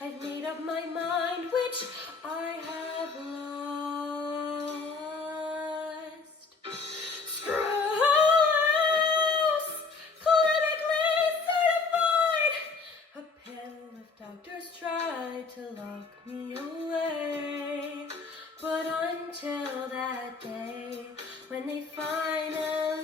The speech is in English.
I've made up my mind, which I have lost. Spruce, clinically certified. A pair of doctors tried to lock me away, but until that day when they finally